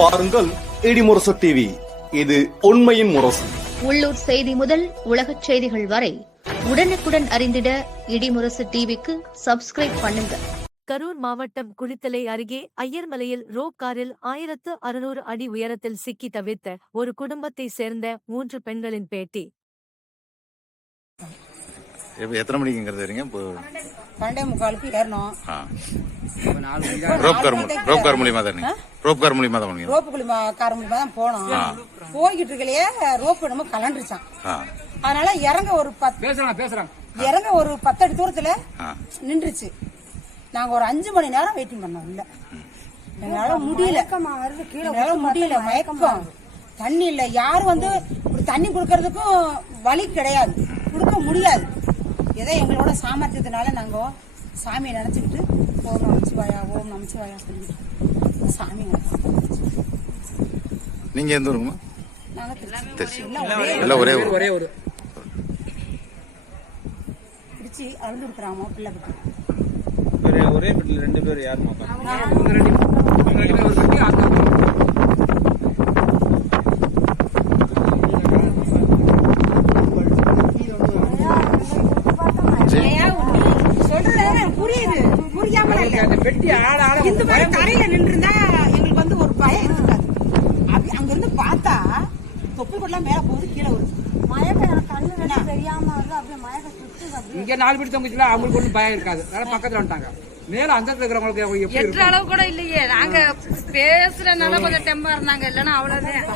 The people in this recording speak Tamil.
பாருங்கள் இடிமுரசு டிவி இது உண்மையின் முரசு. உள்ளூர் செய்தி முதல் உலகச் செய்திகள் வரை உடனுக்குடன் அறிந்திட இடிமுரசு டிவிக்கு சப்ஸ்கிரைப் பண்ணுங்க. கரூர் மாவட்டம் குளித்தலை அருகே ஐயர்மலையில் ரோப் காரில் ஆயிரத்து அறுநூறு அடி உயரத்தில் சிக்கி தவித்த ஒரு குடும்பத்தை சேர்ந்த மூன்று பெண்களின் பேட்டி. எத்தனை மணிக்குங்கிறது வரீங்க இப்போ பன்னெண்டே முக்காலுக்கு ஏறணும். ரோப் கார் ரோப் கார் மூலியமா தானே? ரோப் கார் மூலியமா தான் ரோப்பு குழி கார் மூலியமா தான் போனோம். போய்கிட்டு இருக்கலையே ரோப்பு நம்ம கலண்டுருச்சான் அதனால இறங்க ஒரு பத்து பேசுறான் பேசுறான் இறங்க ஒரு பத்தடி தூரத்துல நின்றுச்சு. நாங்க ஒரு அஞ்சு மணி நேரம் வெயிட்டிங் பண்ணோம் உள்ள. எங்களால முடியல. எங்களால முடியல மயக்கம் தண்ணி இல்ல. யாரும் வந்து ஒரு தண்ணி குடுக்கறதுக்கும் வழி கிடையாது. கொடுக்க முடியாது. ஏதோ எங்களோட சாமர்த்தியத்தினால நாங்க சாமியை நினைச்சுக்கிட்டு ஓம் நமச்சிவாயா ஓம் நமச்சிவாயா சொல்லிட்டு சாமி நீங்க எந்த ஊருங்கம்மா? நாங்க திருச்சி. திருச்சி. எல்லாம் ஒரே ஒரே ஒரே திருச்சி அழுந்தூர் கிராமம் பிள்ளைப்பட்டு. ஒரே ரெண்டு பேர் யாருமா இவங்க ரெண்டு இவங்க ரெண்டு பேர் ஒரு கட்டி அந்த ஐயா, நீ சொல்றது எனக்கு புரியுது. புரியாம இல்ல இந்த மாதிரி தரையில நின்றுருந்தா எங்களுக்கு வந்து ஒரு பயம் இருக்காது. அப்படி அங்க இருந்து பார்த்தா தொப்புள் கொட்டலாம் மேல போகுது கீழே வருது. மயக்கம் எனக்கு கண்ணு தெரியாம வந்து அப்படியே மயக்கம் சுத்து இங்க நாலு பேர் தொங்குச்சுல அவங்களுக்கு ஒன்றும் பயம் இருக்காது. அதனால பக்கத்துல வந்துட்டாங்க. மேல அந்த இடத்துல இருக்கிறவங்களுக்கு இருக்கும்? அளவு கூட இல்லையே. நாங்க பேசுறதுனால கொஞ்சம் டெம்பா இருந்தாங்க. இல்லன்னா அவ்வளவுதான்.